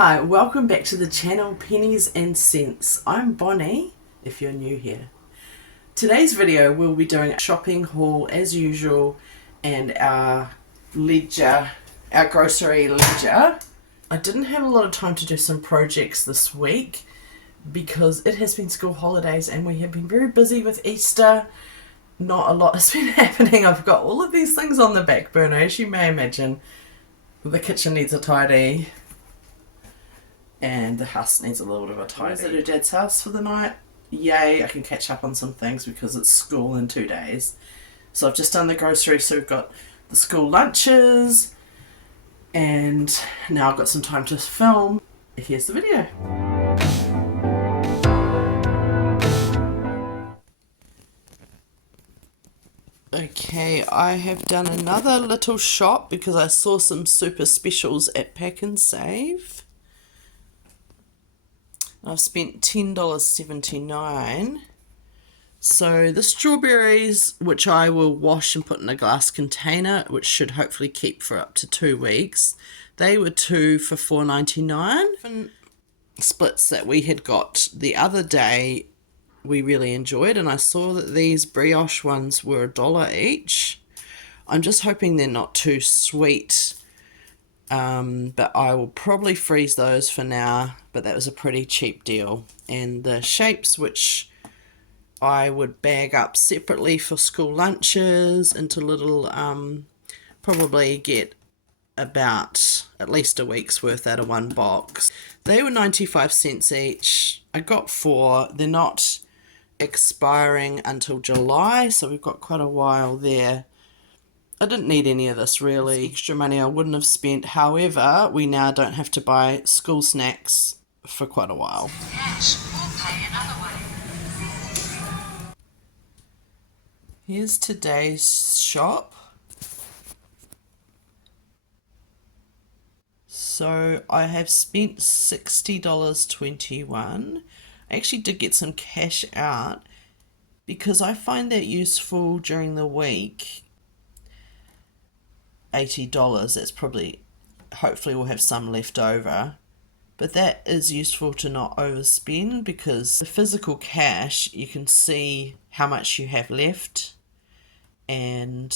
Hi, welcome back to the channel Pennies and Cents. I'm Bonnie, if you're new here. Today's video we'll be doing a shopping haul as usual and our ledger, our grocery ledger. I didn't have a lot of time to do some projects this week because it has been school holidays and we have been very busy with Easter. Not a lot has been happening. I've got all of these things on the back burner, as you may imagine. The kitchen needs a tidy. And the house needs a little bit of a tidy. I was at her dad's house for the night. Yay, I can catch up on some things because it's school in 2 days. So I've just done the grocery, so we've got the school lunches. And now I've got some time to film. Here's the video. Okay, I have done another little shop because I saw some super specials at Pack and Save. I've spent $10.79. So the strawberries, which I will wash and put in a glass container, which should hopefully keep for up to 2 weeks, they were 2 for $4.99. Splits that we had got the other day we really enjoyed, and I saw that these brioche ones were $1 each. I'm just hoping they're not too sweet. But I will probably freeze those for now, but that was a pretty cheap deal. And the shapes, which I would bag up separately for school lunches into little, probably get about at least a week's worth out of one box. They were 95 cents each. I got 4. They're not expiring until July, so we've got quite a while there. I didn't need any of this really. It's extra money I wouldn't have spent. However, we now don't have to buy school snacks for quite a while. Cash or pay another way. Here's today's shop. So I have spent $60.21. I actually did get some cash out because I find that useful during the week. $80, that's probably, hopefully we'll have some left over, but that is useful to not overspend because the physical cash, you can see how much you have left and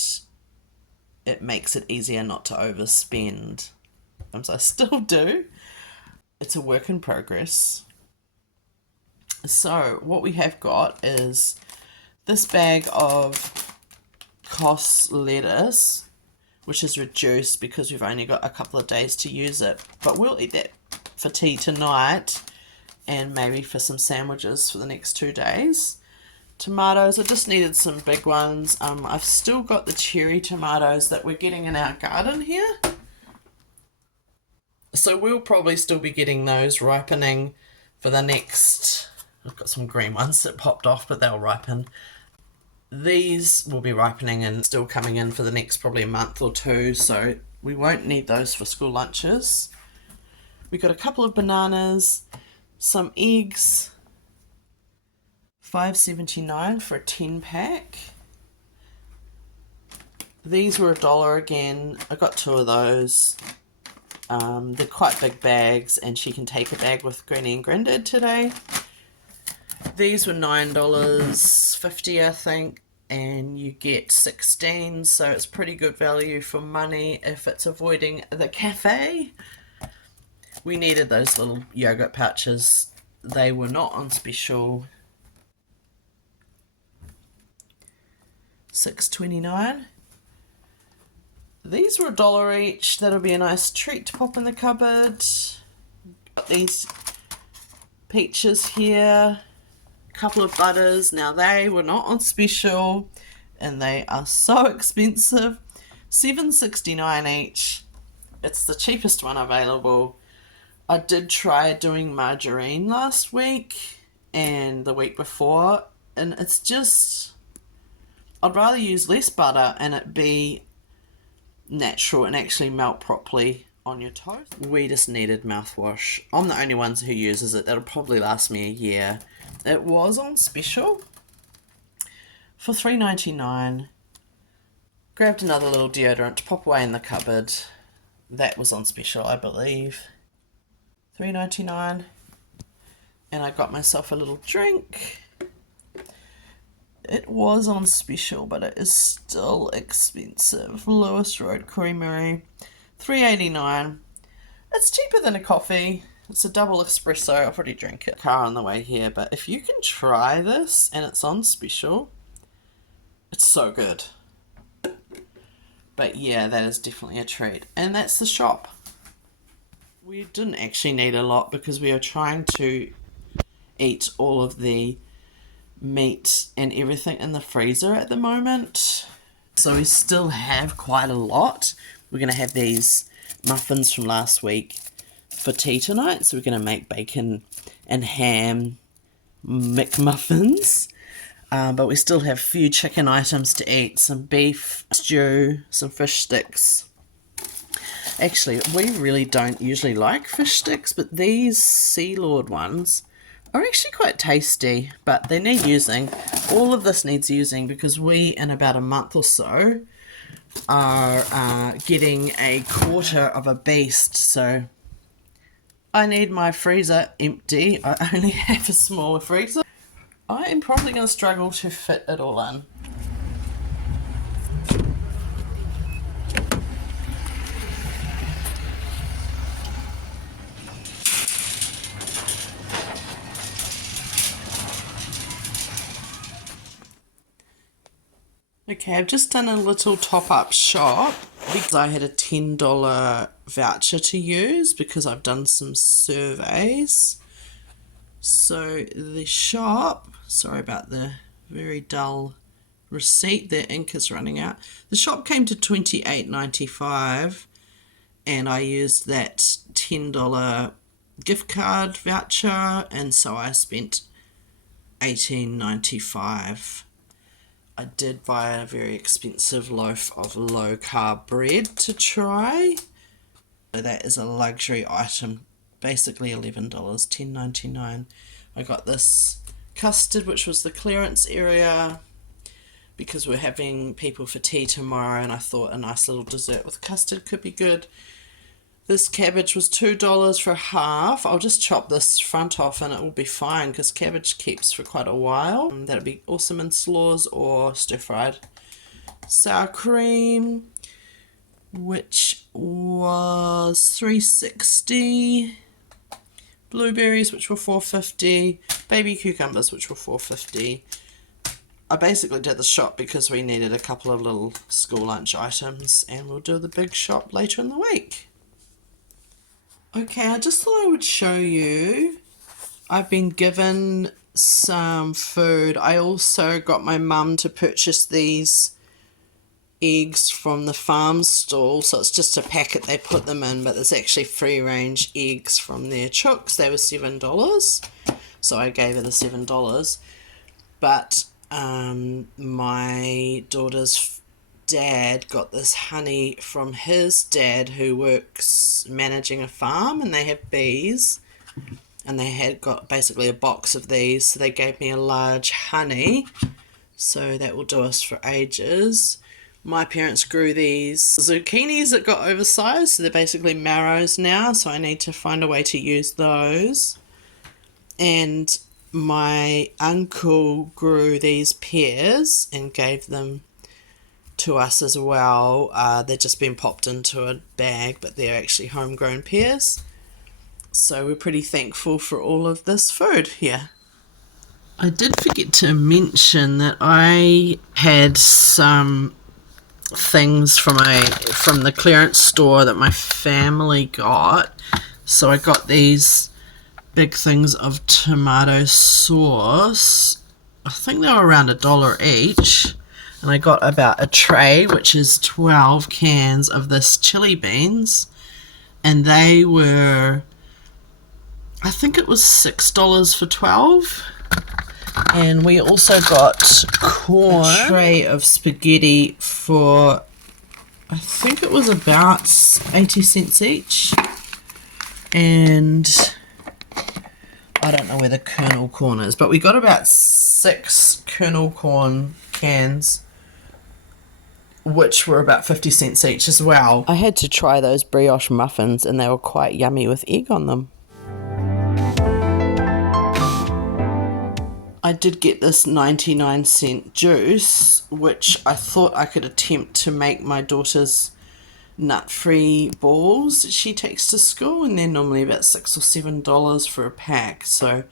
it makes it easier not to overspend. I still do. It's a work in progress. So what we have got is this bag of Cos lettuce, which is reduced because we've only got a couple of days to use it. But we'll eat that for tea tonight and maybe for some sandwiches for the next 2 days. Tomatoes, I just needed some big ones. I've still got the cherry tomatoes that we're getting in our garden here. So we'll probably still be getting those ripening for the next... I've got some green ones that popped off, but they'll ripen. These will be ripening and still coming in for the next probably a month or 2, so we won't need those for school lunches. We got a couple of bananas, some eggs, $5.79 for a 10-pack. These were $1 again. I got 2 of those. They're quite big bags, and she can take a bag with Granny and Grandad today. These were $9.50, I think, and you get 16, so it's pretty good value for money if it's avoiding the cafe. We needed those little yogurt pouches. They were not on special. $6.29. These were $1 each. That'll be a nice treat to pop in the cupboard. Got these peaches here. Couple of butters. Now they were not on special and they are so expensive. $7.69 each. It's the cheapest one available. I did try doing margarine last week and the week before, and it's just, I'd rather use less butter and it be natural and actually melt properly on your toast. We just needed mouthwash. I'm the only one who uses it. That'll probably last me a year. It was on special for $3.99. Grabbed another little deodorant to pop away in the cupboard. That was on special, I believe. $3.99. And I got myself a little drink. It was on special, but it is still expensive. Lewis Road Creamery, $3.89. It's cheaper than a coffee. It's a double espresso. I've already drank it. Car on the way here, but if you can try this and it's on special, it's so good. But yeah, that is definitely a treat. And that's the shop. We didn't actually need a lot because we are trying to eat all of the meat and everything in the freezer at the moment. So we still have quite a lot. We're going to have these muffins from last week for tea tonight. So we're going to make bacon and ham McMuffins. But we still have a few chicken items to eat. Some beef stew, some fish sticks. Actually, we really don't usually like fish sticks, but these Sea Lord ones are actually quite tasty, but they need using. All of this needs using because we, in about a month or so, are getting a quarter of a beast, so I need my freezer empty. I only have a smaller freezer. I am probably going to struggle to fit it all in. Okay, I've just done a little top-up shop because I had a $10 voucher to use because I've done some surveys. So the shop, sorry about the very dull receipt, the ink is running out. The shop came to $28.95 and I used that $10 gift card voucher, and so I spent $18.95. I did buy a very expensive loaf of low carb bread to try. So that is a luxury item, basically $11, $10.99. I got this custard, which was the clearance area, because we're having people for tea tomorrow, and I thought a nice little dessert with custard could be good. This cabbage was $2 for half. I'll just chop this front off and it will be fine because cabbage keeps for quite a while. That'll be awesome in slaws or stir-fried. Sour cream, which was $3.60. Blueberries, which were $4.50. Baby cucumbers, which were $4.50. I basically did the shop because we needed a couple of little school lunch items, and we'll do the big shop later in the week. Okay, I just thought I would show you. I've been given some food. I also got my mum to purchase these eggs from the farm stall. So it's just a packet they put them in, but there's actually free range eggs from their chooks. They were $7. So I gave her the $7. But my daughter's dad got this honey from his dad who works managing a farm, and they have bees, and they had got basically a box of these, so they gave me a large honey, so that will do us for ages. My parents grew these zucchinis that got oversized, so they're basically marrows now, so I need to find a way to use those. And my uncle grew these pears and gave them to us as well. They've just been popped into a bag, but they're actually homegrown pears. So we're pretty thankful for all of this food here. I did forget to mention that I had some things from the clearance store that my family got. So I got these big things of tomato sauce. I think they were around $1 each. And I got about a tray, which is 12 cans of this chili beans. And they were, I think it was $6 for 12. And we also got corn, a tray of spaghetti for, I think it was about 80 cents each. And I don't know where the kernel corn is, but we got about 6 kernel corn cans, which were about 50 cents each as well. I had to try those brioche muffins, and they were quite yummy with egg on them. I did get this 99-cent juice, which I thought I could attempt to make my daughter's nut-free balls that she takes to school, and they're normally about $6 or $7 for a pack. So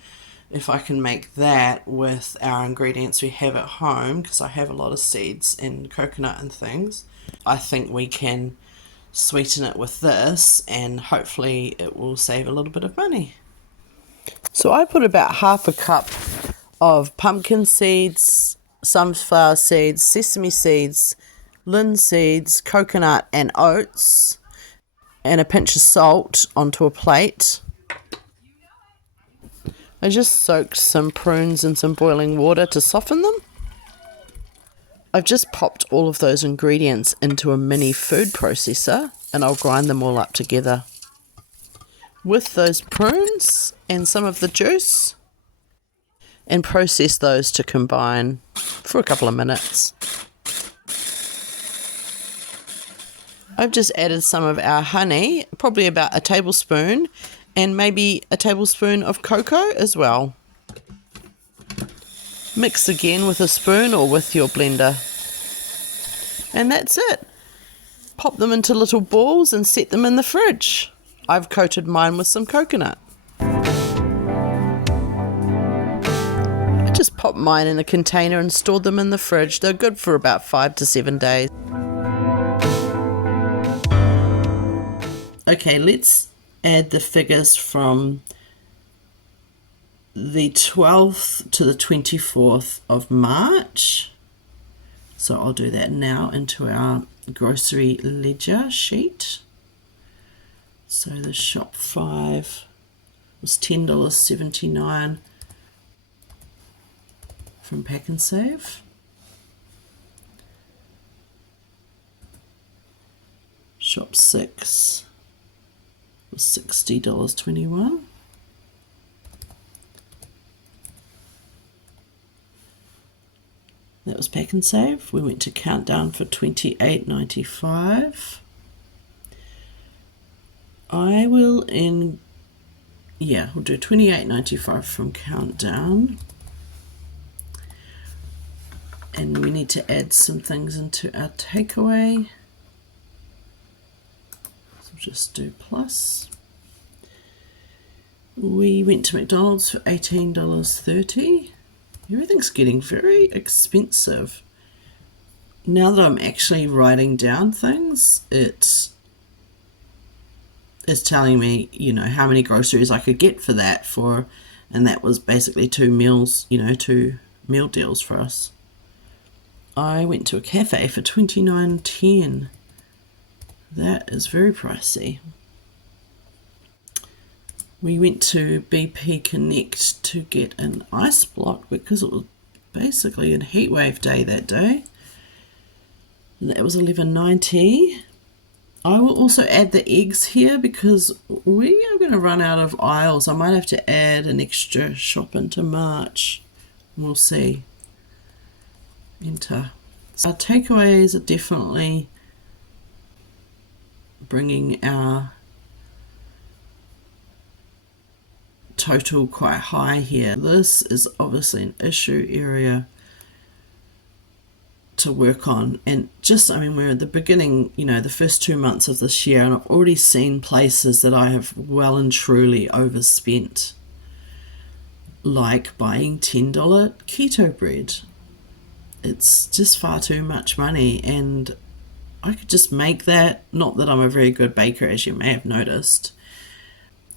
if I can make that with our ingredients we have at home, because I have a lot of seeds and coconut and things, I think we can sweeten it with this, and hopefully it will save a little bit of money. So I put about half a cup of pumpkin seeds, sunflower seeds, sesame seeds, linseeds, coconut and oats, and a pinch of salt onto a plate. I just soaked some prunes in some boiling water to soften them. I've just popped all of those ingredients into a mini food processor, and I'll grind them all up together with those prunes and some of the juice, and process those to combine for a couple of minutes. I've just added some of our honey, probably about a tablespoon, and maybe a tablespoon of cocoa as well. Mix again with a spoon or with your blender. And that's it. Pop them into little balls and set them in the fridge. I've coated mine with some coconut. I just popped mine in a container and stored them in the fridge. They're good for about 5 to 7 days. Okay, let's add the figures from the 12th to the 24th of March. So I'll do that now into our grocery ledger sheet. So the shop 5 was $10.79 from Pack and Save. Shop 6 was $60.21. That was Pack and Save. We went to Countdown for $28.95. We'll do $28.95 from Countdown. And we need to add some things into our takeaway. So just do plus. We went to McDonald's for $18.30. Everything's getting very expensive. Now that I'm actually writing down things, it is telling me, how many groceries I could get for that and that was basically 2 meals, 2 meal deals for us. I went to a cafe for $29.10. That is very pricey. We went to BP Connect to get an ice block because it was basically a heatwave day that day. And that was $11.90. I will also add the eggs here because we are going to run out of aisles. I might have to add an extra shop into March. We'll see. Enter. So our takeaways are definitely bringing our total quite high here. This is obviously an issue area to work on, and we're at the beginning, the first 2 months of this year, and I've already seen places that I have well and truly overspent, like buying $10 keto bread. It's just far too much money, and I could just make that. Not that I'm a very good baker, as you may have noticed.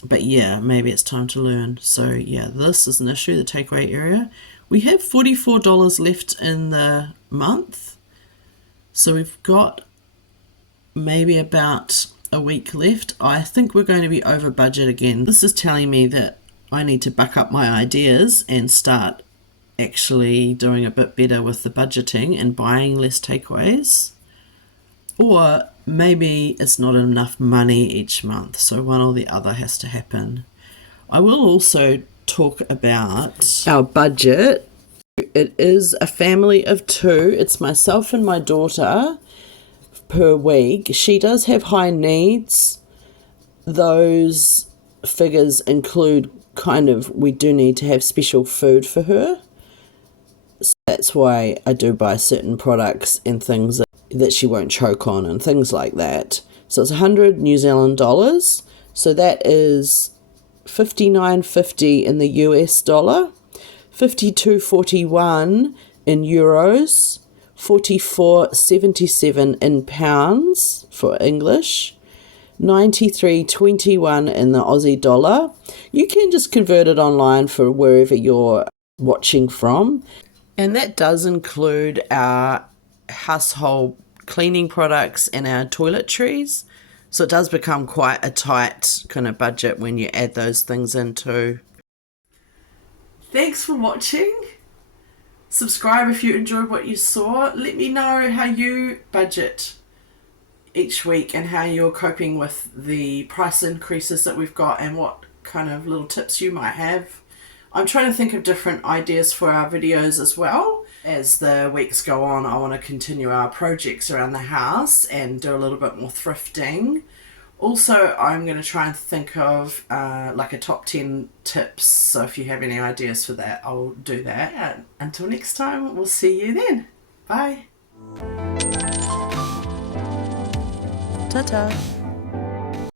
But yeah, maybe it's time to learn. So yeah, this is an issue, the takeaway area. We have $44 left in the month. So we've got maybe about a week left. I think we're going to be over budget again. This is telling me that I need to buck up my ideas and start actually doing a bit better with the budgeting and buying less takeaways. Or maybe it's not enough money each month, so one or the other has to happen. I will also talk about our budget. It is a family of 2. It's myself and my daughter per week. She does have high needs. Those figures include we do need to have special food for her. that's why I do buy certain products and things that she won't choke on and things like that. So it's 100 New Zealand dollars. So that is 59.50 in the US dollar, 52.41 in euros, 44.77 in pounds for English, 93.21 in the Aussie dollar. You can just convert it online for wherever you're watching from. And that does include our household cleaning products and our toiletries. So it does become quite a tight kind of budget when you add those things in too. Thanks for watching. Subscribe if you enjoyed what you saw. Let me know how you budget each week and how you're coping with the price increases that we've got and what kind of little tips you might have. I'm trying to think of different ideas for our videos as well. As the weeks go on, I want to continue our projects around the house and do a little bit more thrifting. Also, I'm going to try and think of like a top 10 tips. So if you have any ideas for that, I'll do that. Yeah, until next time, we'll see you then. Bye. Ta-ta.